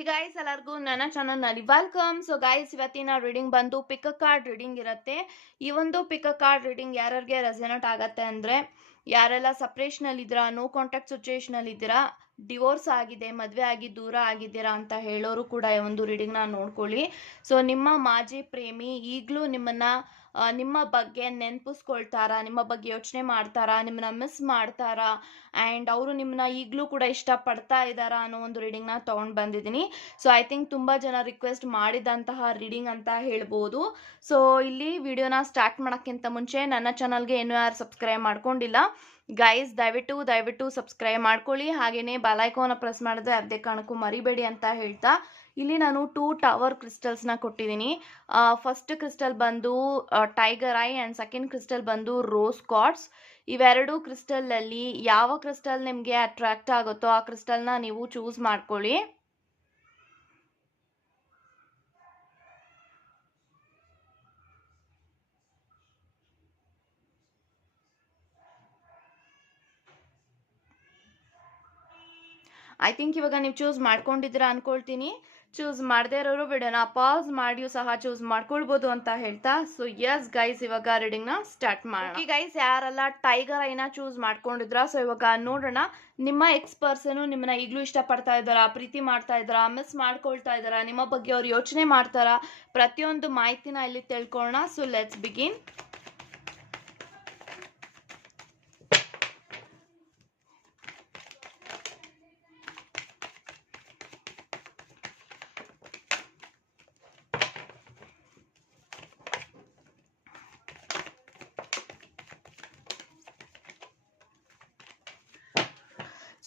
ಹಿ guys ಎಲ್ಲರಿಗೂ ನನ್ನ ಚಾನಲ್ನಲ್ಲಿ ವೆಲ್ಕಮ್ ಸೊ ಗಾಯ್ಸ್ ಇವತ್ತಿನ ರೀಡಿಂಗ್ ಬಂದು ಪಿಕ್ ಕಾರ್ಡ್ ರೀಡಿಂಗ್ ಇರುತ್ತೆ. ಈ ಒಂದು ಪಿಕ್ ಕಾರ್ಡ್ ರೀಡಿಂಗ್ ಯಾರ್ಯಾರಿಗೆ ರೆಸನೇಟ್ ಆಗತ್ತೆ ಅಂದರೆ, ಯಾರೆಲ್ಲ ಸಪ್ರೇಷನಲ್ಲಿದ್ದೀರಾ ನೋ ಕಾಂಟ್ಯಾಕ್ಟ್ ಇದ್ದೀರಾ ಡಿವೋರ್ಸ್ ಆಗಿದೆ, ಮದುವೆ ಆಗಿ ದೂರ ಆಗಿದ್ದೀರಾ ಅಂತ ಹೇಳೋರು ಕೂಡ ಈ ಒಂದು ರೀಡಿಂಗ್ನ ನೋಡ್ಕೊಳ್ಳಿ. ಸೊ ನಿಮ್ಮ ಮಾಜಿ ಪ್ರೇಮಿ ಈಗಲೂ ನಿಮ್ಮನ್ನು ನಿಮ್ಮ ಬಗ್ಗೆ ನೆನಪಿಸ್ಕೊಳ್ತಾರಾ? ನಿಮ್ಮ ಬಗ್ಗೆ ಯೋಚನೆ ಮಾಡ್ತಾರಾ? ನಿಮ್ಮನ್ನ ಮಿಸ್ ಮಾಡ್ತಾರಾ? ಆ್ಯಂಡ್ ಅವರು ನಿಮ್ಮನ್ನ ಈಗಲೂ ಕೂಡ ಇಷ್ಟಪಡ್ತಾ ಇದ್ದಾರಾ ಅನ್ನೋ ಒಂದು ರೀಡಿಂಗ್ನ ತೊಗೊಂಡು ಬಂದಿದ್ದೀನಿ. ಸೊ ಐ ಥಿಂಕ್ ತುಂಬ ಜನ ರಿಕ್ವೆಸ್ಟ್ ಮಾಡಿದಂತಹ ರೀಡಿಂಗ್ ಅಂತ ಹೇಳ್ಬೋದು. ಸೊ ಇಲ್ಲಿ ವಿಡಿಯೋನ ಸ್ಟಾರ್ಟ್ ಮಾಡೋಕ್ಕಿಂತ ಮುಂಚೆ ನನ್ನ ಚಾನಲ್ಗೆ ಇನ್ನೂ ಯಾರು ಸಬ್ಸ್ಕ್ರೈಬ್ ಮಾಡ್ಕೊಂಡಿಲ್ಲ ಗೈಸ್ ದಯವಿಟ್ಟು ದಯವಿಟ್ಟು ಸಬ್ಸ್ಕ್ರೈಬ್ ಮಾಡ್ಕೊಳ್ಳಿ. ಹಾಗೆಯೇ ಬೆಲೈಕೋನ ಪ್ರೆಸ್ ಮಾಡಿದ್ರೆ ಯಾವುದೇ ಕಾರಣಕ್ಕೂ ಮರಿಬೇಡಿ ಅಂತ ಹೇಳ್ತಾ ಇಲ್ಲಿ ನಾನು ಟೂ ಟವರ್ ಕ್ರಿಸ್ಟಲ್ಸ್ನ ಕೊಟ್ಟಿದ್ದೀನಿ ಫಸ್ಟ್ ಕ್ರಿಸ್ಟಲ್ ಬಂದು tiger eye and second crystal ಬಂದು ರೋಸ್ ಕಾರ್ಡ್ಸ್ ಇವೆರಡು ಕ್ರಿಸ್ಟಲಲ್ಲಿ ಯಾವ ಕ್ರಿಸ್ಟಲ್ ನಿಮಗೆ ಅಟ್ರಾಕ್ಟ್ ಆಗುತ್ತೋ ಆ ಕ್ರಿಸ್ಟಲ್ನ ನೀವು ಚೂಸ್ ಮಾಡ್ಕೊಳ್ಳಿ. ಐ ಥಿಂಕ್ ಇವಾಗ ನೀವು ಚೂಸ್ ಮಾಡ್ಕೊಂಡಿದ್ದೀರಾ ಅನ್ಕೊಳ್ತೀನಿ. ಚೂಸ್ ಮಾಡದೇ ಇರೋರು ವಿಡಿಯೋನ ಪಾಸ್ ಮಾಡಿಯೂ ಸಹ ಚೂಸ್ ಮಾಡ್ಕೊಳ್ಬೋದು ಅಂತ ಹೇಳ್ತಾ ಸೊ ಎಸ್ ಗೈಸ್ ಇವಾಗ ನ ಸ್ಟಾರ್ಟ್ ಮಾಡೋಣ. ಗೈಸ್ ಯಾರೆಲ್ಲ ಟೈಗರ್ ಐನ ಚೂಸ್ ಮಾಡ್ಕೊಂಡಿದ್ರ ಸೊ ಇವಾಗ ನೋಡೋಣ. ನಿಮ್ಮ ಎಕ್ಸ್ ಪರ್ಸನ್ ನಿಮ್ಮನ್ನ ಈಗಲೂ ಇಷ್ಟಪಡ್ತಾ ಇದ್ದಾರಾ, ಪ್ರೀತಿ ಮಾಡ್ತಾ ಇದ್ದಾರಾ ಮಿಸ್ ಮಾಡ್ಕೊಳ್ತಾ ಇದ್ದಾರಾ, ನಿಮ್ಮ ಬಗ್ಗೆ ಅವ್ರು ಯೋಚನೆ ಮಾಡ್ತಾರಾ, ಪ್ರತಿಯೊಂದು ಮಾಹಿತಿನ ಇಲ್ಲಿ ತಿಳ್ಕೊಳ್ಳೋಣ. So let's begin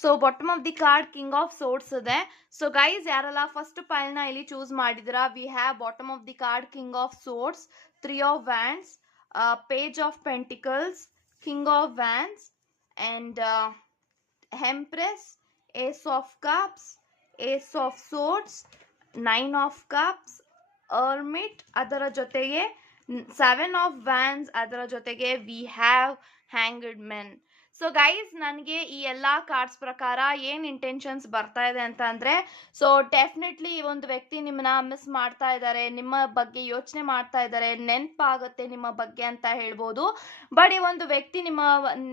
so bottom of the card king of swords ಇದೆ. ಸೊ ಗೈಸ್ ಯಾರೆಲ್ಲ ಫಸ್ಟ್ ಪೈಲ್ನ ಇಲ್ಲಿ choose ಮಾಡಿದಿರಾ we have bottom of the card king of swords three of wands page of pentacles king of wands and empress ace of cups ace of swords nine of cups hermit ಅದರ ಜೊತೆಗೆ seven of wands ಅದರ ಜೊತೆಗೆ we have hanged man so guys ನನಗೆ ಈ ಎಲ್ಲ cards ಪ್ರಕಾರ ಏನು intentions ಬರ್ತಾ ಇದೆ ಅಂತ ಅಂದರೆ ಸೊ ಡೆಫಿನೆಟ್ಲಿ ಈ ಒಂದು ವ್ಯಕ್ತಿ ನಿಮ್ಮನ್ನ ಮಿಸ್ ಮಾಡ್ತಾ ಇದ್ದಾರೆ ನಿಮ್ಮ ಬಗ್ಗೆ ಯೋಚನೆ ಮಾಡ್ತಾ ಇದ್ದಾರೆ ನೆನಪಾಗುತ್ತೆ ನಿಮ್ಮ ಬಗ್ಗೆ ಅಂತ ಹೇಳ್ಬೋದು. ಬಟ್ ಈ ಒಂದು ವ್ಯಕ್ತಿ ನಿಮ್ಮ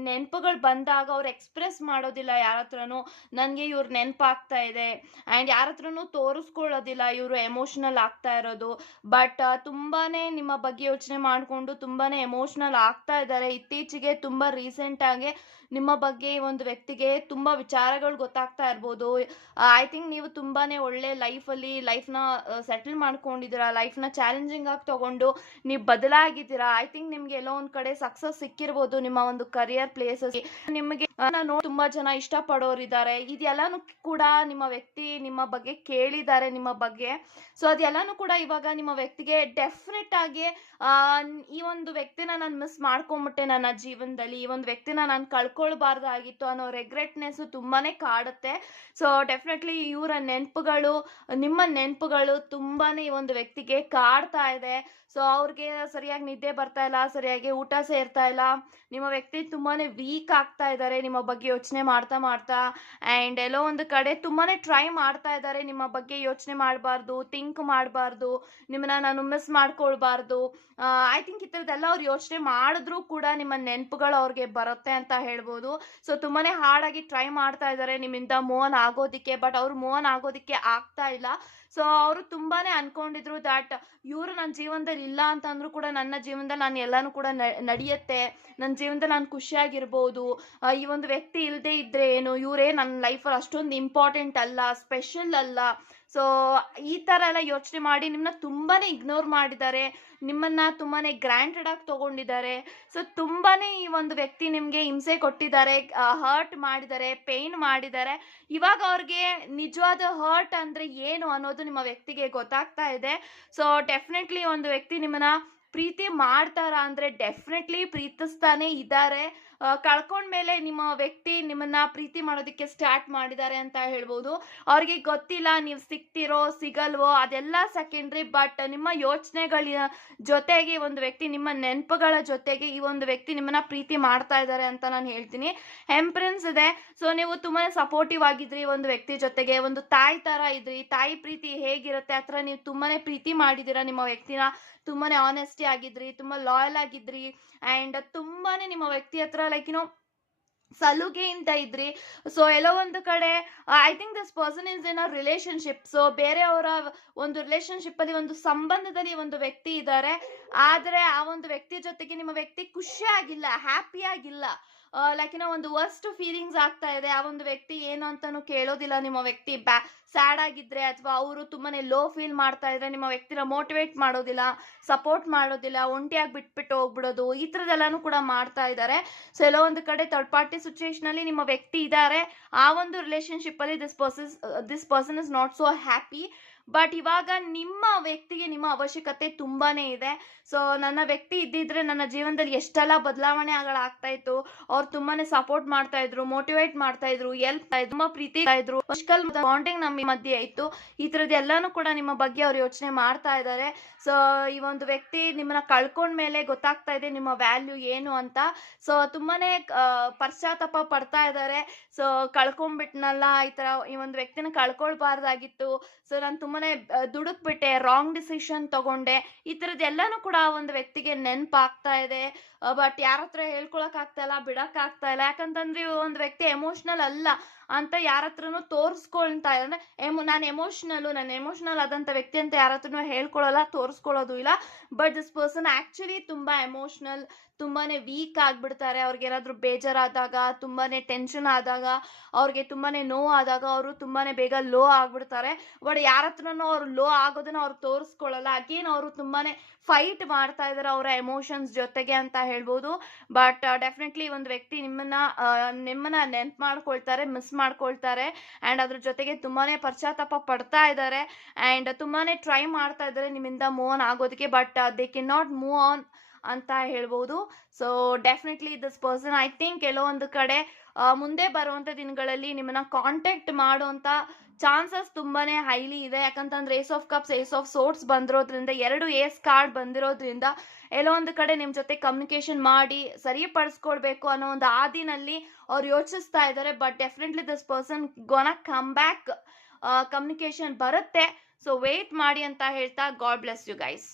ನೆನಪುಗಳು ಬಂದಾಗ ಅವ್ರು ಎಕ್ಸ್ಪ್ರೆಸ್ ಮಾಡೋದಿಲ್ಲ ಯಾರ ಹತ್ರನೂ ನನಗೆ ಇವ್ರು ನೆನಪಾಗ್ತಾ ಇದೆ. ಆ್ಯಂಡ್ ಯಾರ ಹತ್ರನೂ ತೋರಿಸ್ಕೊಳ್ಳೋದಿಲ್ಲ, ಇವರು ಎಮೋಷ್ನಲ್ ಆಗ್ತಾ ಇರೋದು. ಬಟ್ ತುಂಬಾ ನಿಮ್ಮ ಬಗ್ಗೆ ಯೋಚನೆ ಮಾಡಿಕೊಂಡು ತುಂಬಾ ಎಮೋಷ್ನಲ್ ಆಗ್ತಾ ಇದ್ದಾರೆ ಇತ್ತೀಚೆಗೆ ತುಂಬ ರೀಸೆಂಟಾಗಿ ನಿಮ್ಮ ಬಗ್ಗೆ ಒಂದು ವ್ಯಕ್ತಿಗೆ ತುಂಬ ವಿಚಾರಗಳು ಗೊತ್ತಾಗ್ತಾ ಇರ್ಬೋದು. ಐ ಥಿಂಕ್ ನೀವು ತುಂಬಾ ಒಳ್ಳೆ ಲೈಫಲ್ಲಿ ಲೈಫ್ನ ಸೆಟಲ್ ಮಾಡ್ಕೊಂಡಿದ್ದೀರಾ ಲೈಫ್ನ ಚಾಲೆಂಜಿಂಗ್ ಆಗಿ ತಗೊಂಡು ನೀವು ಬದಲಾಗಿದ್ದೀರಾ? ಐ ಥಿಂಕ್ ನಿಮ್ಗೆ ಎಲ್ಲೋ ಒಂದ್ ಕಡೆ ಸಕ್ಸಸ್ ಸಿಕ್ಕಿರ್ಬೋದು ನಿಮ್ಮ ಒಂದು ಕರಿಯರ್ ಪ್ಲೇಸಸ್ ನಿಮಗೆ ತುಂಬಾ ಜನ ಇಷ್ಟಪಡೋರಿದ್ದಾರೆ. ಇದೆಲ್ಲಾನು ಕೂಡ ನಿಮ್ಮ ವ್ಯಕ್ತಿ ನಿಮ್ಮ ಬಗ್ಗೆ ಕೇಳಿದ್ದಾರೆ ನಿಮ್ಮ ಬಗ್ಗೆ. ಸೊ ಅದೆಲ್ಲಾನು ಕೂಡ ಇವಾಗ ನಿಮ್ಮ ವ್ಯಕ್ತಿಗೆ ಡೆಫಿನೆಟ್ ಆಗಿ ಈ ಒಂದು ವ್ಯಕ್ತಿನ ನಾನು ಮಿಸ್ ಮಾಡ್ಕೊಂಬಿಟ್ಟೆ ನನ್ನ ಜೀವನದಲ್ಲಿ. ಈ ಒಂದು ವ್ಯಕ್ತಿನ ನಾನು ಕಳ್ಕೊಳ್ಬಾರ್ದಾಗಿತ್ತು ಅನ್ನೋ ರೆಗ್ರೆಟ್ನೆಸ್ ತುಂಬಾನೇ ಕಾಡುತ್ತೆ. ಸೊ ಡೆಫಿನೆಟ್ಲಿ ಇವರ ನೆನಪುಗಳು, ನಿಮ್ಮ ನೆನಪುಗಳು ತುಂಬಾನೇ ಈ ಒಂದು ವ್ಯಕ್ತಿಗೆ ಕಾಡ್ತಾ ಇದೆ. ಸೊ ಅವ್ರಿಗೆ ಸರಿಯಾಗಿ ನಿದ್ದೆ ಬರ್ತಾ ಇಲ್ಲ, ಸರಿಯಾಗಿ ಊಟ ಸೇರ್ತಾ ಇಲ್ಲ. ನಿಮ್ಮ ವ್ಯಕ್ತಿ ತುಂಬಾನೇ ವೀಕ್ ಆಗ್ತಾ ಇದ್ದಾರೆ, ನಿಮ್ಮ ಬಗ್ಗೆ ಯೋಚನೆ ಮಾಡ್ತಾ ಮಾಡ್ತಾ. ಆ್ಯಂಡ್ ಎಲ್ಲೋ ಒಂದು ಕಡೆ ತುಂಬಾನೇ ಟ್ರೈ ಮಾಡ್ತಾ ಇದ್ದಾರೆ, ನಿಮ್ಮ ಬಗ್ಗೆ ಯೋಚನೆ ಮಾಡಬಾರ್ದು ಥಿಂಕ್ ಮಾಡಬಾರ್ದು, ನಿಮ್ಮನ್ನ ನಾನು ಮಿಸ್ ಮಾಡ್ಕೊಳ್ಬಾರ್ದು. ಐ ಥಿಂಕ್ ಈ ಥರದ್ದೆಲ್ಲ ಅವ್ರು ಯೋಚನೆ ಮಾಡಿದ್ರೂ ಕೂಡ ನಿಮ್ಮ ನೆನಪುಗಳು ಅವ್ರಿಗೆ ಬರುತ್ತೆ ಅಂತ ಹೇಳ್ಬೋದು. ಸೊ ಹಾರ್ಡ್ ಆಗಿ ಟ್ರೈ ಮಾಡ್ತಾ ಇದ್ದಾರೆ ನಿಮ್ಮಿಂದ ಮೋನ್ ಆಗೋದಿಕ್ಕೆ ಬಟ್ ಅವ್ರು ಮೋನ್ ಆಗೋದಿಕ್ಕೆ ಆಗ್ತಾ ಇಲ್ಲ. ಸೊ ಅವರು ತುಂಬಾನೇ ಅನ್ಕೊಂಡಿದ್ರು ದ್ಯಾಟ್ ಇವರು ನನ್ನ ಜೀವನದಲ್ಲಿ ಇಲ್ಲ ಅಂತಂದ್ರೂ ಕೂಡ ನನ್ನ ಜೀವನದಲ್ಲಿ ನಾನು ಎಲ್ಲಾನು ಕೂಡ ನಡೆಯುತ್ತೆ. ನನ್ನ ಜೀವನದಲ್ಲಿ ನಾನು ಖುಷಿಯಾಗಿರ್ಬೋದು. ಈ ಒಂದು ವ್ಯಕ್ತಿ ಇಲ್ಲದೆ ಇದ್ರೆ ಏನು? ಇವರೇ ನನ್ನ ಲೈಫಲ್ಲಿ ಅಷ್ಟೊಂದು ಇಂಪಾರ್ಟೆಂಟ್ ಅಲ್ಲ ಸ್ಪೆಷಲ್ ಅಲ್ಲ. ಸೊ ಈ ಥರ ಎಲ್ಲ ಯೋಚನೆ ಮಾಡಿ ನಿಮ್ಮನ್ನ ತುಂಬಾ ಇಗ್ನೋರ್ ಮಾಡಿದ್ದಾರೆ. ನಿಮ್ಮನ್ನ ತುಂಬಾ ಗ್ರ್ಯಾಂಟೆಡ್ ಆಗಿ ತಗೊಂಡಿದ್ದಾರೆ. ಸೊ ತುಂಬಾ ಈ ಒಂದು ವ್ಯಕ್ತಿ ನಿಮಗೆ ಹಿಂಸೆ ಕೊಟ್ಟಿದ್ದಾರೆ ಹರ್ಟ್ ಮಾಡಿದ್ದಾರೆ ಪೇನ್ ಮಾಡಿದ್ದಾರೆ. ಇವಾಗ ಅವ್ರಿಗೆ ನಿಜವಾದ ಹರ್ಟ್ ಅಂದರೆ ಏನು ಅನ್ನೋದು ನಿಮ್ಮ ವ್ಯಕ್ತಿಗೆ ಗೊತ್ತಾಗ್ತಾ ಇದೆ. ಸೊ ಡೆಫಿನೆಟ್ಲಿ ಒಂದು ವ್ಯಕ್ತಿ ನಿಮ್ಮನ್ನ ಪ್ರೀತಿ ಮಾಡ್ತಾರ ಅಂದರೆ ಡೆಫಿನೆಟ್ಲಿ ಪ್ರೀತಿಸ್ತಾನೆ ಇದ್ದಾರೆ. ಕಳ್ಕೊಂಡ್ಮೇಲೆ ನಿಮ್ಮ ವ್ಯಕ್ತಿ ನಿಮ್ಮನ್ನ ಪ್ರೀತಿ ಮಾಡೋದಕ್ಕೆ ಸ್ಟಾರ್ಟ್ ಮಾಡಿದ್ದಾರೆ ಅಂತ ಹೇಳ್ಬೋದು. ಅವ್ರಿಗೆ ಗೊತ್ತಿಲ್ಲ ನೀವು ಸಿಗ್ತಿರೋ, ಸಿಗಲ್ವೋ, ಅದೆಲ್ಲ ಸೆಕೆಂಡ್ರಿ ಬಟ್ ನಿಮ್ಮ ಯೋಚನೆಗಳ ಜೊತೆಗೆ ಒಂದು ವ್ಯಕ್ತಿ, ನಿಮ್ಮ ನೆನಪುಗಳ ಜೊತೆಗೆ ಈ ಒಂದು ವ್ಯಕ್ತಿ ನಿಮ್ಮನ್ನ ಪ್ರೀತಿ ಮಾಡ್ತಾ ಇದ್ದಾರೆ ಅಂತ ನಾನು ಹೇಳ್ತೀನಿ. ಎಂಪ್ರೆನ್ಸ್ ಇದೆ. ಸೊ ನೀವು ತುಂಬಾ ಸಪೋರ್ಟಿವ್ ಆಗಿದ್ರಿ ಒಂದು ವ್ಯಕ್ತಿ ಜೊತೆಗೆ. ಒಂದು ತಾಯಿ ತರ ಇದ್ರಿ. ತಾಯಿ ಪ್ರೀತಿ ಹೇಗಿರುತ್ತೆ? ಆ ನೀವು ತುಂಬಾನೇ ಪ್ರೀತಿ ಮಾಡಿದೀರಾ ನಿಮ್ಮ ವ್ಯಕ್ತಿನ? ತುಂಬಾನೇ ಆನೆಸ್ಟಿ ಆಗಿದ್ರಿ, ತುಂಬಾ ಲಾಯಲ್ ಆಗಿದ್ರಿ ಅಂಡ್ ತುಂಬಾನೇ ನಿಮ್ಮ ವ್ಯಕ್ತಿ ಹತ್ರ ಲೈಕ್ ಏನೋ ಸಲುಗೆಯಿಂದ ಇದ್ರಿ. ಸೊ ಎಲ್ಲೋ ಒಂದು ಕಡೆ I think this person is in a relationship so ಬೇರೆಯವರ ಒಂದು ರಿಲೇಶನ್ಶಿಪ್ ಅಲ್ಲಿ ಒಂದು ಸಂಬಂಧದಲ್ಲಿ ಒಂದು ವ್ಯಕ್ತಿ ಇದ್ದಾರೆ. ಆದ್ರೆ ಆ ಒಂದು ವ್ಯಕ್ತಿ ಜೊತೆಗೆ ನಿಮ್ಮ ವ್ಯಕ್ತಿ ಖುಷಿಯಾಗಿಲ್ಲ ಹ್ಯಾಪಿ ಆಗಿಲ್ಲ. ಲೈಕ್ ಏನೋ ಒಂದು ವರ್ಸ್ಟ್ ಫೀಲಿಂಗ್ಸ್ ಆಗ್ತಾ ಇದೆ. ಆ ಒಂದು ವ್ಯಕ್ತಿ ಏನು ಅಂತಾನು ಕೇಳೋದಿಲ್ಲ ನಿಮ್ಮ ವ್ಯಕ್ತಿ. ಬ್ಯಾ ಸ್ಯಾಡ್ ಆಗಿದ್ರೆ ಅಥವಾ ಅವರು ತುಂಬಾನೇ ಲೋ ಫೀಲ್ ಮಾಡ್ತಾ ಇದ್ರೆ ನಿಮ್ಮ ವ್ಯಕ್ತಿನ ಮೋಟಿವೇಟ್ ಮಾಡೋದಿಲ್ಲ ಸಪೋರ್ಟ್ ಮಾಡೋದಿಲ್ಲ, ಒಂಟಿಯಾಗಿ ಬಿಟ್ಬಿಟ್ಟು ಹೋಗ್ಬಿಡೋದು, ಈ ಥರದ್ದೆಲ್ಲಾನು ಕೂಡ ಮಾಡ್ತಾ ಇದ್ದಾರೆ ಸೊ ಎಲ್ಲೋ ಒಂದು ಕಡೆ ಥರ್ಡ್ ಪಾರ್ಟಿ ಸಿಚುವೇಶನ್ ಅಲ್ಲಿ ನಿಮ್ಮ ವ್ಯಕ್ತಿ ಇದ್ದಾರೆ ಆ ಒಂದು ರಿಲೇಶನ್ಶಿಪ್ ಅಲ್ಲಿ this person this person is not so happy but ಇವಾಗ ನಿಮ್ಮ ವ್ಯಕ್ತಿಗೆ ನಿಮ್ಮ ಅವಶ್ಯಕತೆ ತುಂಬಾನೇ ಇದೆ. ಸೊ ನನ್ನ ವ್ಯಕ್ತಿ ಇದ್ದಿದ್ರೆ ನನ್ನ ಜೀವನದಲ್ಲಿ ಎಷ್ಟೆಲ್ಲ ಬದಲಾವಣೆ ಆಗ್ತಾ ಇತ್ತು. ಅವ್ರು ತುಂಬಾನೇ ಸಪೋರ್ಟ್ ಮಾಡ್ತಾ ಇದ್ರು ಮೋಟಿವೇಟ್ ಮಾಡ್ತಾ ಇದ್ರು ಎಲ್ಪ್ ತುಂಬಾ ಪ್ರೀತಿ ಇದ್ರು. ಬಾಂಡಿಂಗ್ ನಮ್ಮ ಮಧ್ಯೆ ಇತ್ತು. ಈ ತರದ ಎಲ್ಲಾನು ಕೂಡ ನಿಮ್ಮ ಬಗ್ಗೆ ಅವ್ರು ಯೋಚನೆ ಮಾಡ್ತಾ ಇದ್ದಾರೆ ಸೊ ಈ ಒಂದು ವ್ಯಕ್ತಿ ನಿಮ್ಮನ್ನ ಕಳ್ಕೊಂಡ್ಮೇಲೆ ಗೊತ್ತಾಗ್ತಾ ಇದೆ ನಿಮ್ಮ ವ್ಯಾಲ್ಯೂ ಏನು ಅಂತ. ಸೊ ತುಂಬಾನೇ ಪಶ್ಚಾತ್ತಾಪ ಪಡ್ತಾ ಇದ್ದಾರೆ ಸೊ ಕಳ್ಕೊಂಡ್ಬಿಟ್ನಲ್ಲ ಈ ತರ ಈ ಒಂದು ವ್ಯಕ್ತಿನ ಕಳ್ಕೊಳ್ಬಾರ್ದಾಗಿತ್ತು. ಸೊ ನಾನು ತುಂಬಾನೇ ಆ, ದುಡುಕ್ಬಿಟ್ಟೆ ರಾಂಗ್ ಡಿಸಿಷನ್ ತಗೊಂಡೆ ಈ ತರದ್ ಎಲ್ಲಾನು ಕೂಡ ಒಂದು ವ್ಯಕ್ತಿಗೆ ನೆನಪಾಗ್ತಾ ಇದೆ. ಬಟ್ ಯಾರ ಹತ್ರ ಹೇಳ್ಕೊಳಕ್ ಆಗ್ತಾ ಇಲ್ಲ, ಬಿಡಕ್ ಆಗ್ತಾ ಇಲ್ಲ. ಯಾಕಂತಂದ್ರೆ ಒಂದು ವ್ಯಕ್ತಿ ಎಮೋಷನಲ್ ಅಲ್ಲ ಅಂತ ಯಾರ ಹತ್ರನು ತೋರಿಸ್ಕೊಳ್ತಾ ಇಲ್ಲ. ಅಂದ್ರೆ ಎಮೋ, ನಾನು ಎಮೋಷನಲ್ ನಾನು ಎಮೋಷನಲ್ ಆದಂತ ವ್ಯಕ್ತಿ ಅಂತ ಯಾರ ಹತ್ರನೂ ಹೇಳ್ಕೊಳಲ್ಲ ತೋರಿಸ್ಕೊಳ್ಳೋದು ಇಲ್ಲ. ಬಟ್ ದಿಸ್ ಪರ್ಸನ್ ಆಕ್ಚುಲಿ ತುಂಬಾ ಎಮೋಷನಲ್ ತುಂಬಾನೇ ವೀಕ್ ಆಗ್ಬಿಡ್ತಾರೆ. ಅವ್ರಿಗೆ ಏನಾದ್ರು ಬೇಜಾರಾದಾಗ, ತುಂಬಾನೇ ಟೆನ್ಷನ್ ಆದಾಗ, ಅವ್ರಿಗೆ ತುಂಬಾನೇ ನೋವು ಆದಾಗ ಅವರು ತುಂಬಾನೇ ಬೇಗ ಲೋ ಆಗ್ಬಿಡ್ತಾರೆ. ಬಟ್ ಯಾರ ಹತ್ರನೂ ಅವ್ರು ಲೋ ಆಗೋದನ್ನ ಅವ್ರು ತೋರಿಸ್ಕೊಳ್ಳಲ್ಲ ಅಗೇನ್ ಅವರು ತುಂಬಾನೇ ಫೈಟ್ ಮಾಡ್ತಾ ಇದಾರೆ ಅವರ ಎಮೋಷನ್ಸ್ ಜೊತೆಗೆ ಅಂತ ಹೇಳ್ಬೋದು. ಬಟ್ ಡೆಫಿನೆಟ್ಲಿ ಒಂದು ವ್ಯಕ್ತಿ ನಿಮ್ಮನ್ನ ನಿಮ್ಮನ್ನ ನೆನ್ಪು ಮಾಡ್ಕೊಳ್ತಾರೆ ಮಿಸ್ ಮಾಡ್ಕೊಳ್ತಾರೆ. ಅಂಡ್ ಅದ್ರ ಜೊತೆಗೆ ತುಂಬಾನೇ ಪಶ್ಚಾತ್ತಾಪ ಪಡ್ತಾ ಇದ್ದಾರೆ. ಅಂಡ್ ತುಂಬಾನೇ ಟ್ರೈ ಮಾಡ್ತಾ ಇದ್ದಾರೆ ನಿಮ್ಮಿಂದ ಮೂವ್ ಆನ್ ಆಗೋದಕ್ಕೆ. But they can not move on ಅಂತ ಹೇಳ್ಬೋದು. So definitely this person I think ಕೆಲವೊಂದು ಕಡೆ ಮುಂದೆ ಬರುವಂತ ದಿನಗಳಲ್ಲಿ ನಿಮ್ಮನ್ನ ಕಾಂಟ್ಯಾಕ್ಟ್ ಮಾಡುವಂತ ಚಾನ್ಸಸ್ ತುಂಬಾನೇ ಹೈಲಿ ಇದೆ. ಯಾಕಂತಂದ್ರೆ ace of cups ace of swords ಬಂದಿರೋದ್ರಿಂದ, ಎರಡು ಏಸ್ ಕಾರ್ಡ್ ಬಂದಿರೋದ್ರಿಂದ ಎಲ್ಲೋ ಒಂದು ಕಡೆ ನಿಮ್ ಜೊತೆ ಕಮ್ಯುನಿಕೇಶನ್ ಮಾಡಿ ಸರಿಪಡಿಸ್ಕೊಳ್ಬೇಕು ಅನ್ನೋ ಒಂದು ಆದಿನಲ್ಲಿ ಅವ್ರು ಯೋಚಿಸ್ತಾ ಇದ್ದಾರೆ. But definitely this person gonna come back communication ಬರುತ್ತೆ. ಸೊ ವೇಟ್ ಮಾಡಿ ಅಂತ ಹೇಳ್ತಾ God bless you guys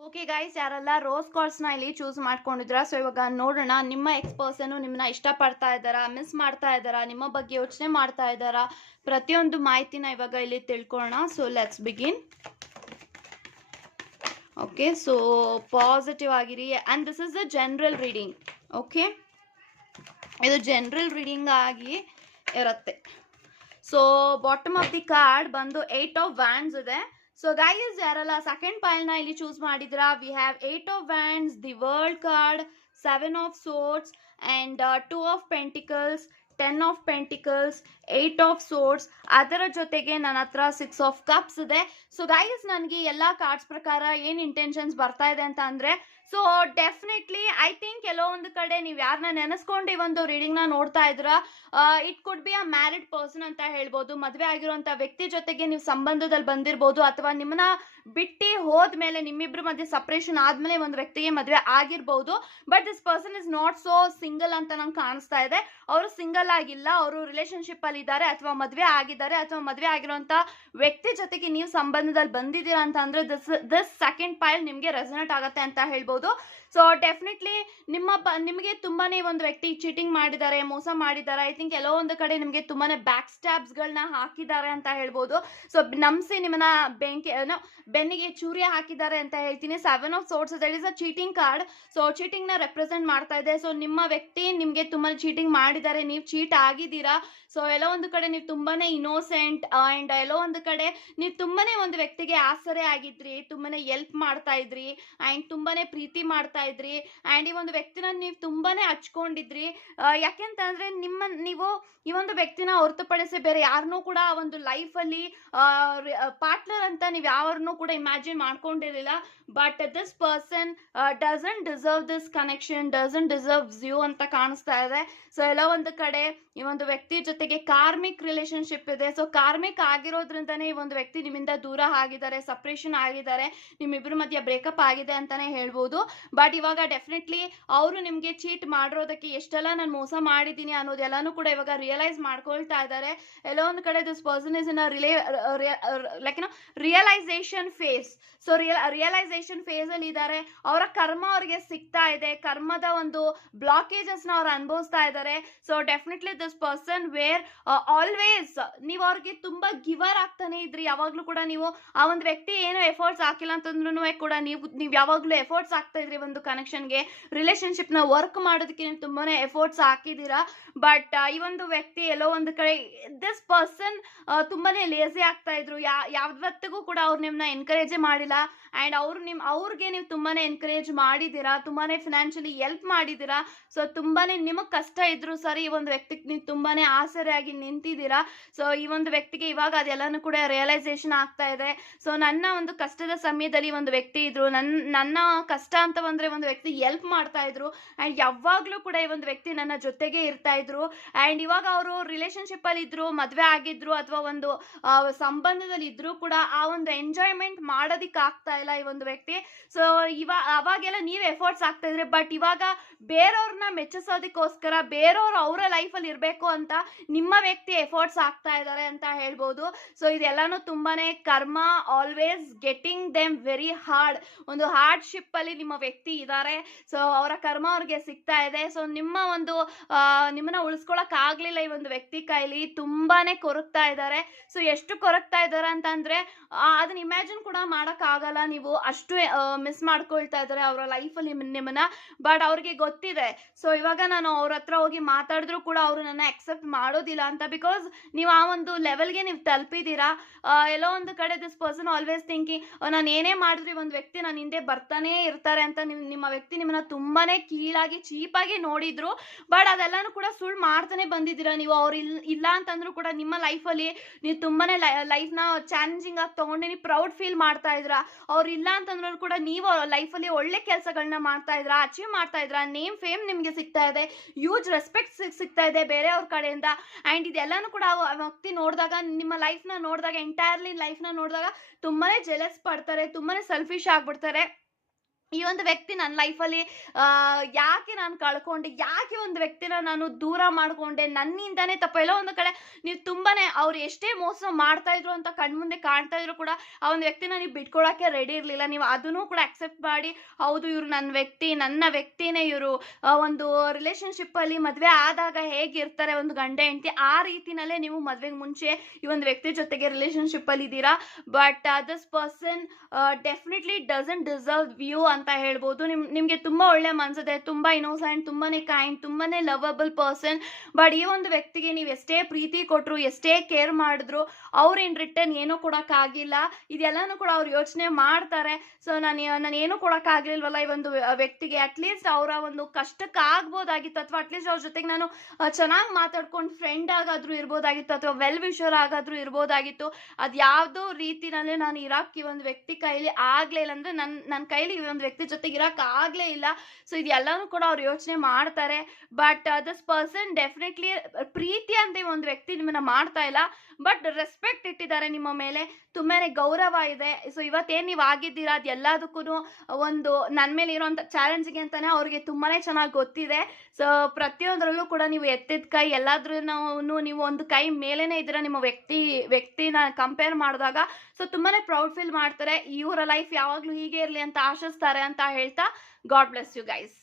okay guys ಯಾರೆಲ್ಲ ರೋಸ್ ಕಾಲ್ಸ್ನ ಇಲ್ಲಿ ಚೂಸ್ ಮಾಡ್ಕೊಂಡಿದ್ರ ಸೊ ಇವಾಗ ನೋಡೋಣ, ನಿಮ್ಮ ಎಕ್ಸ್ ಪರ್ಸನ್ ನಿಮ್ಮನ್ನ ಇಷ್ಟಪಡ್ತಾ ಇದ್ದಾರಾ ಮಿಸ್ ಮಾಡ್ತಾ ಇದ್ದಾರಾ, ನಿಮ್ಮ ಬಗ್ಗೆ ಯೋಚನೆ ಮಾಡ್ತಾ ಇದ್ದಾರಾ? ಪ್ರತಿಯೊಂದು ಮಾಹಿತಿನ ಇವಾಗ ಇಲ್ಲಿ ತಿಳ್ಕೊಳ್ಳೋಣ. So let's begin okay so positive ಆಗಿರಿ. And this is the general reading okay ಇದು ಜನರಲ್ ರೀಡಿಂಗ್ ಆಗಿ ಇರುತ್ತೆ. So bottom of the card ಬಂದು ಏಟ್ ಆಫ್ ವ್ಯಾಂಡ್ಸ್ ಇದೆ. ಸೊ ಗೈಸ್ ಯಾರಲ್ಲ ಸೆಕೆಂಡ್ ಪೈಲ್ನ ಇಲ್ಲಿ ಚೂಸ್ ಮಾಡಿದ್ರ? We have eight of wands the world card seven of swords and two of pentacles ten of pentacles eight of swords ಅದರ ಜೊತೆಗೆ ನನ್ನ ಹತ್ರ ಸಿಕ್ಸ್ ಆಫ್ ಕಪ್ಸ್ ಇದೆ. ಸೊ ಗೈಸ್ ನನಗೆ ಎಲ್ಲ ಕಾರ್ಡ್ಸ್ ಪ್ರಕಾರ ಏನು ಇಂಟೆನ್ಷನ್ಸ್ ಬರ್ತಾ ಇದೆ ಅಂತ ಅಂದರೆ ಸೊ ಡೆಫಿನೆಟ್ಲಿ ಐ ಥಿಂಕ್ ಕೆಲವೊಂದು ಕಡೆ ನೀವು ಯಾರನ್ನ ನೆನೆಸ್ಕೊಂಡು ಈ ಒಂದು ರೀಡಿಂಗ್ನ ನೋಡ್ತಾ ಇದ್ರ it could be a married person ಅಂತ ಹೇಳ್ಬೋದು, ಮದುವೆ ಆಗಿರುವಂಥ ವ್ಯಕ್ತಿ ಜೊತೆಗೆ ನೀವು ಸಂಬಂಧದಲ್ಲಿ ಬಂದಿರ್ಬೋದು, ಅಥವಾ ನಿಮ್ಮನ್ನ ಬಿಟ್ಟು ಹೋದ್ಮೇಲೆ ನಿಮ್ಮಿಬ್ರ ಮಧ್ಯೆ ಸಪ್ರೇಷನ್ ಆದ್ಮೇಲೆ ಒಂದು ವ್ಯಕ್ತಿಗೆ ಮದುವೆ ಆಗಿರ್ಬೋದು but this person is not so single ಅಂತ ನಂಗೆ ಕಾಣಿಸ್ತಾ ಇದೆ. ಅವರು ಸಿಂಗಲ್ ಆಗಿಲ್ಲ, ಅವರು ರಿಲೇಶನ್ಶಿಪ್ ಅಲ್ಲಿ ಇದ್ದಾರೆ, ಅಥವಾ ಮದುವೆ ಆಗಿದ್ದಾರೆ, ಅಥವಾ ಮದುವೆ ಆಗಿರುವಂತ ವ್ಯಕ್ತಿ ಜೊತೆಗೆ ನೀವು ಸಂಬಂಧದಲ್ಲಿ ಬಂದಿದ್ದೀರಾ ಅಂತ ಅಂದ್ರೆ ದಿಸ್ ದಿಸ್ ಸೆಕೆಂಡ್ ಪೈಲ್ ನಿಮಗೆ ರೆಸನೇಟ್ ಆಗುತ್ತೆ ಅಂತ ಹೇಳ್ಬೋದು. todo, ಸೊ ಡೆಫಿನೆಟ್ಲಿ ನಿಮ್ಮ ನಿಮಗೆ ತುಂಬಾನೇ ಒಂದು ವ್ಯಕ್ತಿ ಚೀಟಿಂಗ್ ಮಾಡಿದ್ದಾರೆ, ಮೋಸ ಮಾಡಿದ್ದಾರೆ ಐ ಥಿಂಕ್ ಎಲ್ಲೋ ಒಂದು ಕಡೆ ನಿಮಗೆ ತುಂಬಾನೇ ಬ್ಯಾಕ್ ಸ್ಟ್ಯಾಬ್ಸ್ಗಳನ್ನ ಹಾಕಿದ್ದಾರೆ ಅಂತ ಹೇಳ್ಬೋದು. ಸೊ ನಂಬಿಸಿ ನಿಮ್ಮನ್ನ ಬೆಂಕಿ ಬೆನ್ನಿಗೆ ಚೂರಿ ಹಾಕಿದ್ದಾರೆ ಅಂತ ಹೇಳ್ತೀನಿ. Seven of swords that is a cheating card so ಚೀಟಿಂಗ್ನ represent ಮಾಡ್ತಾ ಇದೆ. ಸೊ ನಿಮ್ಮ ವ್ಯಕ್ತಿ ನಿಮಗೆ ತುಂಬಾ ಚೀಟಿಂಗ್ ಮಾಡಿದ್ದಾರೆ. ನೀವು ಚೀಟ್ ಆಗಿದ್ದೀರಾ. ಸೊ ಎಲ್ಲೋ ಒಂದು ಕಡೆ ನೀವು ತುಂಬಾನೇ ಇನೋಸೆಂಟ್ ಆ್ಯಂಡ್ ಎಲ್ಲೋ ಒಂದು ಕಡೆ ನೀವು ತುಂಬಾನೇ ಒಂದು ವ್ಯಕ್ತಿಗೆ ಆಸರೆ ಆಗಿದ್ರಿ, ತುಂಬಾನೇ ಎಲ್ಪ್ ಮಾಡ್ತಾ ಇದ್ರಿ ಆ್ಯಂಡ್ ತುಂಬಾನೇ ಪ್ರೀತಿ ಮಾಡ್ತಾ ಮಾಡ್ತಾ ಇದ್ರಿ? ಆ್ಯಂಡ್ ಈ ಒಂದು ವ್ಯಕ್ತಿನ ನೀವು ತುಂಬಾನೇ ಹಚ್ಕೊಂಡಿದ್ರಿ. ಯಾಕೆಂತ ಯಾಕೆಂತಂದ್ರೆ ನಿಮ್ಮ, ನೀವು ಈ ಒಂದು ವ್ಯಕ್ತಿನ ಹೊರತುಪಡಿಸಿ ಬೇರೆ ಯಾರನ್ನೂ ಕೂಡ ಆ ಒಂದು ಲೈಫಲ್ಲಿ ಪಾರ್ಟ್ನರ್ ಅಂತ ನೀವು ಯಾರನ್ನೂ ಕೂಡ imagine ಮಾಡ್ಕೊಂಡಿರಲಿಲ್ಲ. But this person doesn't deserve this connection doesn't deserve you ಅಂತ ಕಾಣಿಸ್ತಾ ಇದೆ. ಸೊ, ಎಲ್ಲ ಒಂದು ಕಡೆ ಈ ಒಂದು ವ್ಯಕ್ತಿ ಜೊತೆಗೆ ಕಾರ್ಮಿಕ್ ರಿಲೇಶನ್ಶಿಪ್ ಇದೆ. ಸೊ, ಕಾರ್ಮಿಕ್ ಆಗಿರೋದ್ರಿಂದನೇ ಈ ಒಂದು ವ್ಯಕ್ತಿ ನಿಮ್ಮಿಂದ ದೂರ ಆಗಿದ್ದಾರೆ, ಸಪ್ರೇಷನ್ ಆಗಿದ್ದಾರೆ. ನಿಮ್ಮಿಬ್ಬರ ಮಧ್ಯೆ ಬ್ರೇಕಪ್ ಆಗಿದೆ ಅಂತಾನೆ ಹೇಳ್ಬೋದು. ಬಟ್ ಇವಾಗ ಡೆಫಿನೆಟ್ಲಿ ಅವರು ನಿಮಗೆ ಚೀಟ್ ಮಾಡಿರೋದಕ್ಕೆ ಎಷ್ಟೆಲ್ಲ ನಾನು ಮೋಸ ಮಾಡಿದ್ದೀನಿ ಅನ್ನೋದೆಲ್ಲಾನು ಕೂಡ ಇವಾಗ ರಿಯಲೈಸ್ ಮಾಡ್ಕೊಳ್ತಾ ಇದ್ದಾರೆ ಎಲ್ಲೋ ಒಂದು ಕಡೆ this person is in really like ಏನೋ realisation phase so real realisation phase ಅಲ್ಲಿ ಇದ್ದಾರೆ ಅವರ ಕರ್ಮ ಅವರಿಗೆ ಸಿಗ್ತಾ ಇದೆ. ಕರ್ಮದ ಒಂದು ಬ್ಲಾಕೇಜಸ್ನ ಅವ್ರು ಅನುಭವಿಸ್ತಾ ಇದ್ದಾರೆ so definitely this person were always ನೀವು ಅವ್ರಿಗೆ ತುಂಬಾ ಗಿವರ್ ಆಗ್ತಾನೆ ಇದ್ರಿ. ಯಾವಾಗ್ಲೂ ಕೂಡ ನೀವು ಆ ಒಂದು ವ್ಯಕ್ತಿ ಏನು ಎಫರ್ಟ್ಸ್ ಹಾಕಿಲ್ಲ ಅಂತಂದ್ರೂ ಕೂಡ ನೀವು ನೀವು ಯಾವಾಗ್ಲೂ ಎಫರ್ಟ್ಸ್ ಆಗ್ತಾ ಇದ್ರಿ. ಒಂದು ಕನೆಕ್ಷನ್ಗೆ ನ ವರ್ಕ್ ಮಾಡೋದಕ್ಕೆ ನೀವು ತುಂಬಾನೇ ಎಫರ್ಟ್ಸ್ ಹಾಕಿದ್ದೀರಾ ಬಟ್ ಈ ಒಂದು ವ್ಯಕ್ತಿ ಎಲ್ಲೋ ಒಂದು ಕಡೆ ದಿಸ್ ಪರ್ಸನ್ ತುಂಬಾನೇ ಲೇಸಿ ಆಗ್ತಾ ಇದ್ರು. ಯಾವತ್ತಿಗೂ ಕೂಡ ಅವ್ರು ನಿಮ್ಮನ್ನ ಎನ್ಕರೇಜ್ ಮಾಡಿಲ್ಲ. ಆ್ಯಂಡ್ ಅವ್ರು ನಿಮ್, ಅವ್ರಿಗೆ ನೀವು ತುಂಬಾನೇ ಎನ್ಕರೇಜ್ ಮಾಡಿದ್ದೀರಾ ತುಂಬಾನೇ ಫಿನಾನ್ಷಿಯಲಿ ಹೆಲ್ಪ್ ಮಾಡಿದ್ದೀರಾ ಸೊ ತುಂಬಾನೇ ನಿಮಗೆ ಕಷ್ಟ ಇದ್ರು ಸರಿ ಈ ಒಂದು ವ್ಯಕ್ತಿಗೆ ನೀವು ತುಂಬಾನೇ ಆಸರೆಯಾಗಿ ನಿಂತಿದ್ದೀರಾ ಸೊ ಈ ಒಂದು ವ್ಯಕ್ತಿಗೆ ಇವಾಗ ಅದೆಲ್ಲನೂ ಕೂಡ ರಿಯಲೈಸೇಷನ್ ಆಗ್ತಾ ಇದೆ. ಸೊ ನನ್ನ ಒಂದು ಕಷ್ಟದ ಸಮಯದಲ್ಲಿ ಒಂದು ವ್ಯಕ್ತಿ ಇದ್ರು. ನನ್ನ ನನ್ನ ಕಷ್ಟ ಅಂತ ಬಂದ್ರೆ ಒಂದು ವ್ಯಕ್ತಿ ಹೆಲ್ಪ್ ಮಾಡ್ತಾ ಇದ್ರು. ಆ್ಯಂಡ್ ಯಾವಾಗಲೂ ಕೂಡ ಈ ಒಂದು ವ್ಯಕ್ತಿ ನನ್ನ ಜೊತೆಗೆ ಇರ್ತಾ ಇದ್ರು. ಆ್ಯಂಡ್ ಇವಾಗ ಅವರು ರಿಲೇಶನ್ಶಿಪ್ ಅಲ್ಲಿ ಇದ್ರು, ಮದುವೆ ಆಗಿದ್ರು ಅಥವಾ ಒಂದು ಸಂಬಂಧದಲ್ಲಿ ಇದ್ರು ಕೂಡ ಆ ಒಂದು ಎಂಜಾಯ್ಮೆಂಟ್ ಮಾಡೋದಿಕ್ಕೆ ಆಗ್ತಾ ಇಲ್ಲ ಈ ಒಂದು ವ್ಯಕ್ತಿ. ಸೊ ಇವಾಗ ಅವಾಗೆಲ್ಲ ನೀವು ಎಫರ್ಟ್ಸ್ ಆಗ್ತಾ ಇದ್ರೆ ಬಟ್ ಇವಾಗ ಬೇರೆಯವ್ರನ್ನ ಮೆಚ್ಚಿಸೋದಕ್ಕೋಸ್ಕರ ಬೇರೆಯವ್ರು ಅವರ ಲೈಫಲ್ಲಿ ಇರಬೇಕು ಅಂತ ನಿಮ್ಮ ವ್ಯಕ್ತಿ ಎಫರ್ಟ್ಸ್ ಆಗ್ತಾ ಇದ್ದಾರೆ ಅಂತ ಹೇಳ್ಬೋದು. ಸೊ ಇದೆಲ್ಲಾನು ತುಂಬಾನೇ karma always getting them very hard ಒಂದು ಹಾರ್ಡ್ಶಿಪ್ ಅಲ್ಲಿ ನಿಮ್ಮ ವ್ಯಕ್ತಿ ಇದ್ದಾರೆ. ಸೊ ಅವರ ಕರ್ಮ ಅವ್ರಿಗೆ ಸಿಗ್ತಾ ಇದೆ. ಸೊ ನಿಮ್ಮ ಒಂದು ನಿಮ್ಮನ್ನ ಉಳಿಸ್ಕೊಳಕ್ ಆಗ್ಲಿಲ್ಲ ಈ ಒಂದು ವ್ಯಕ್ತಿ ಕೈಲಿ. ತುಂಬಾನೇ ಕೊರಗ್ತಾ ಇದ್ದಾರೆ. ಸೊ ಎಷ್ಟು ಕೊರಗ್ತಾ ಇದ್ದಾರೆ ಅಂತಂದ್ರೆ ಅದನ್ನ ಇಮ್ಯಾಜಿನ್ ಕೂಡ ಮಾಡಕ್ ಆಗಲ್ಲ ನೀವು. ಅಷ್ಟು ಮಿಸ್ ಮಾಡ್ಕೊಳ್ತಾ ಇದ್ದಾರೆ ಅವರ ಲೈಫಲ್ಲಿ ನಿಮ್ಮನ್ನ. ಬಟ್ ಅವ್ರಿಗೆ ಗೊತ್ತಿದೆ. ಸೊ ಇವಾಗ ನಾನು ಅವ್ರ ಹತ್ರ ಹೋಗಿ ಮಾತಾಡಿದ್ರು ಕೂಡ ಅವರು ನನ್ನ ಅಕ್ಸೆಪ್ಟ್ ಮಾಡೋದಿಲ್ಲ ಅಂತ. ಬಿಕಾಸ್ ನೀವು ಆ ಒಂದು ಲೆವೆಲ್ಗೆ ನೀವು ತಲುಪಿದ್ದೀರಾ ಎಲ್ಲೋ ಒಂದು ಕಡೆ ದಿಸ್ ಪರ್ಸನ್ ಆಲ್ವೇಸ್ ಥಿಂಕಿಂಗ್ ನಾನು ಏನೇ ಮಾಡಿದ್ರಿ ಒಂದು ವ್ಯಕ್ತಿ ನನ್ನ ಹಿಂದೆ ಬರ್ತಾನೆ ಇರ್ತಾರೆ ಅಂತ ನಿಮ್ ನಿಮ್ಮ ವ್ಯಕ್ತಿ ನಿಮ್ಮನ್ನ ತುಂಬಾನೇ ಕೀಳಾಗಿ, ಚೀಪಾಗಿ ನೋಡಿದ್ರು, ಬಟ್ ಅದೆಲ್ಲಾನು ಕೂಡ ಸುಳ್ಳು ಮಾಡ್ತಾನೆ ಬಂದಿದ್ದೀರಾ ನೀವು? ಅವ್ರು ಇಲ್, ಇಲ್ಲ ಅಂತಂದ್ರೂ ಕೂಡ ನಿಮ್ಮ ಲೈಫಲ್ಲಿ ನೀವು ತುಂಬಾನೇ ಲೈಫ್ನ ಚಾಲೆಂಜಿಂಗ್ ಆಗಿ ತಗೊಂಡು ನೀವು ಪ್ರೌಡ್ ಫೀಲ್ ಮಾಡ್ತಾ ಇದ್ರ ಅವ್ರು ಇಲ್ಲ ಅಂತಂದ್ರೂ ಕೂಡ ನೀವು ಲೈಫಲ್ಲಿ ಒಳ್ಳೆ ಕೆಲಸಗಳನ್ನ ಮಾಡ್ತಾ ಇದ್ರ ಅಚೀವ್ ಮಾಡ್ತಾ ಇದ್ರ ನೇಮ್ ಫೇಮ್ ನಿಮಗೆ ಸಿಗ್ತಾ ಇದೆ ಹ್ಯೂಜ್ ರೆಸ್ಪೆಕ್ಟ್ ಸಿಗ್ತಾ ಇದೆ ಬೇರೆಯವ್ರ ಕಡೆಯಿಂದ. ಆ್ಯಂಡ್ ಇದೆಲ್ಲಾನು ಕೂಡ ವ್ಯಕ್ತಿ ನೋಡಿದಾಗ, ನಿಮ್ಮ ಲೈಫ್ನ ನೋಡಿದಾಗ ಎಂಟೈರ್ಲಿ ಲೈಫ್ನ ನೋಡಿದಾಗ ತುಂಬಾನೇ ಜೆಲಸ್ ಪಡ್ತಾರೆ, ತುಂಬಾನೇ ಸೆಲ್ಫಿಶ್ ಆಗ್ಬಿಡ್ತಾರೆ. ಈ ಒಂದು ವ್ಯಕ್ತಿ ನನ್ನ ಲೈಫಲ್ಲಿ ಯಾಕೆ ನಾನು ಕಳ್ಕೊಂಡೆ, ಯಾಕೆ ಒಂದು ವ್ಯಕ್ತಿನ ನಾನು ದೂರ ಮಾಡ್ಕೊಂಡೆ, ನನ್ನಿಂದಾನೇ ತಪ್ಪ, ಎಲ್ಲೋ ಒಂದು ಕಡೆ ನೀವು ತುಂಬಾ ಅವ್ರು ಎಷ್ಟೇ ಮೋಸ ಮಾಡ್ತಾ ಇದ್ರು ಅಂತ ಕಣ್ಮುಂದೆ ಕಾಣ್ತಾ ಇದ್ರು ಕೂಡ, ಆ ಒಂದು ವ್ಯಕ್ತಿನ ನೀವು ಬಿಟ್ಕೊಳಕ್ಕೆ ರೆಡಿ ಇರಲಿಲ್ಲ, ನೀವು ಅದನ್ನು ಕೂಡ ಅಕ್ಸೆಪ್ಟ್ ಮಾಡಿ, ಹೌದು, ಇವರು ನನ್ನ ವ್ಯಕ್ತಿ, ನನ್ನ ವ್ಯಕ್ತಿನೇ ಇವರು ಒಂದು ರಿಲೇಶನ್ಶಿಪ್ ಅಲ್ಲಿ ಮದುವೆ ಆದಾಗ ಹೇಗಿರ್ತಾರೆ ಒಂದು ಗಂಡ, ಹೆಂಡತಿ, ಆ ರೀತಿನಲ್ಲೇ ನೀವು ಮದುವೆಗೆ ಮುಂಚೆ ಈ ಒಂದು ವ್ಯಕ್ತಿ ಜೊತೆಗೆ ರಿಲೇಶನ್ಶಿಪ್ ಅಲ್ಲಿ ಇದ್ದೀರಾ. But this person definitely doesn't deserve you ಅಂತ ಹೇಳ್ಬೋದು. ನಿಮ್, ನಿಮಗೆ ತುಂಬಾ ಒಳ್ಳೆ ಮನ್ಸಿದೆ ತುಂಬಾ ಇನೋಸೆಂಟ್ ತುಂಬಾನೇ ಕೈಂಡ್ ತುಂಬಾನೇ ಲವಬಲ್ ಪರ್ಸನ್ ಬಟ್ ಈ ಒಂದು ವ್ಯಕ್ತಿಗೆ ನೀವು ಎಷ್ಟೇ ಪ್ರೀತಿ ಕೊಟ್ರು, ಎಷ್ಟೇ ಕೇರ್ ಮಾಡಿದ್ರು, ಅವ್ರು ಇನ್ ರಿಟರ್ನ್ ಏನೂ ಕೊಡೋಕ್ಕಾಗಿಲ್ಲ. ಇದೆಲ್ಲನೂ ಕೂಡ ಅವ್ರು ಯೋಚನೆ ಮಾಡ್ತಾರೆ. ಸೊ ನಾನು ನಾನು ಏನೂ ಕೊಡೋಕ್ಕಾಗಲಿಲ್ವಲ್ಲ ಈ ಒಂದು ವ್ಯ- ವ್ಯಕ್ತಿಗೆ. ಅಟ್ಲೀಸ್ಟ್ ಅವರ ಒಂದು ಕಷ್ಟಕ್ಕೆ ಆಗ್ಬೋದಾಗಿತ್ತು ಅಥವಾ ಅಟ್ಲೀಸ್ಟ್ ಅವ್ರ ಜೊತೆಗೆ ನಾನು ಚೆನ್ನಾಗಿ ಮಾತಾಡ್ಕೊಂಡು ಫ್ರೆಂಡ್ ಆಗಾದ್ರೂ ಇರ್ಬೋದಾಗಿತ್ತು, ಅಥವಾ ವೆಲ್ ವಿಶರ್ ಆಗಾದ್ರೂ ಇರ್ಬೋದಾಗಿತ್ತು. ಅದು ಯಾವುದೋ ರೀತಿನಲ್ಲೇ ನಾನು ಇರಾಕ್ ಈ ಒಂದು ವ್ಯಕ್ತಿ ಕೈಲಿ ಆಗ್ಲಿಲ್ಲ ಅಂದ್ರೆ ನನ್ನ ನನ್ನ ಕೈಲಿ ಈ ಒಂದು ವ್ಯಕ್ತಿ ಜೊತೆಗೆ ಇರಕ್ ಆಗ್ಲೇ ಇಲ್ಲ. ಸೊ ಇದೆಲ್ಲಾನು ಕೂಡ ಅವ್ರು ಯೋಚನೆ ಮಾಡ್ತಾರೆ. ಬಟ್ ದಿಸ್ ಪರ್ಸನ್ ಡೆಫಿನೆಟ್ಲಿ ಪ್ರೀತಿ ಅಂತ ಒಂದು ವ್ಯಕ್ತಿ ನಿಮ್ಮನ್ನ ಮಾಡ್ತಾ ಇಲ್ಲ. ಬಟ್ ರೆಸ್ಪೆಕ್ಟ್ ಇಟ್ಟಿದ್ದಾರೆ ನಿಮ್ಮ ಮೇಲೆ. ತುಂಬಾ ಗೌರವ ಇದೆ. ಸೊ ಇವತ್ತೇನು ನೀವು ಆಗಿದ್ದೀರಾ ಅದು ಎಲ್ಲದಕ್ಕೂ ಒಂದು ನನ್ನ ಮೇಲೆ ಇರೋಂಥ ಚಾಲೆಂಜಿಗೆ ಅಂತಾನೆ ಅವ್ರಿಗೆ ತುಂಬಾನೇ ಚೆನ್ನಾಗಿ ಗೊತ್ತಿದೆ. ಸೊ ಪ್ರತಿಯೊಂದರಲ್ಲೂ ಕೂಡ ನೀವು ಎತ್ತಿದ ಕೈ ಎಲ್ಲಾದ್ರೂ ನೀವು ಒಂದು ಕೈ ಮೇಲೇನೆ ಇದ್ದೀರಾ ನಿಮ್ಮ ವ್ಯಕ್ತಿ, ವ್ಯಕ್ತಿನ ಕಂಪೇರ್ ಮಾಡಿದಾಗ ಸೊ ತುಂಬಾ ಪ್ರೌಡ್ ಫೀಲ್ ಮಾಡ್ತಾರೆ. ಇವರ ಲೈಫ್ ಯಾವಾಗಲೂ ಹೀಗೆ ಇರಲಿ ಅಂತ ಆಶಿಸ್ತಾರೆ ಅಂತ ಹೇಳ್ತಾ ಗಾಡ್ ಬ್ಲೆಸ್ ಯು ಗೈಸ್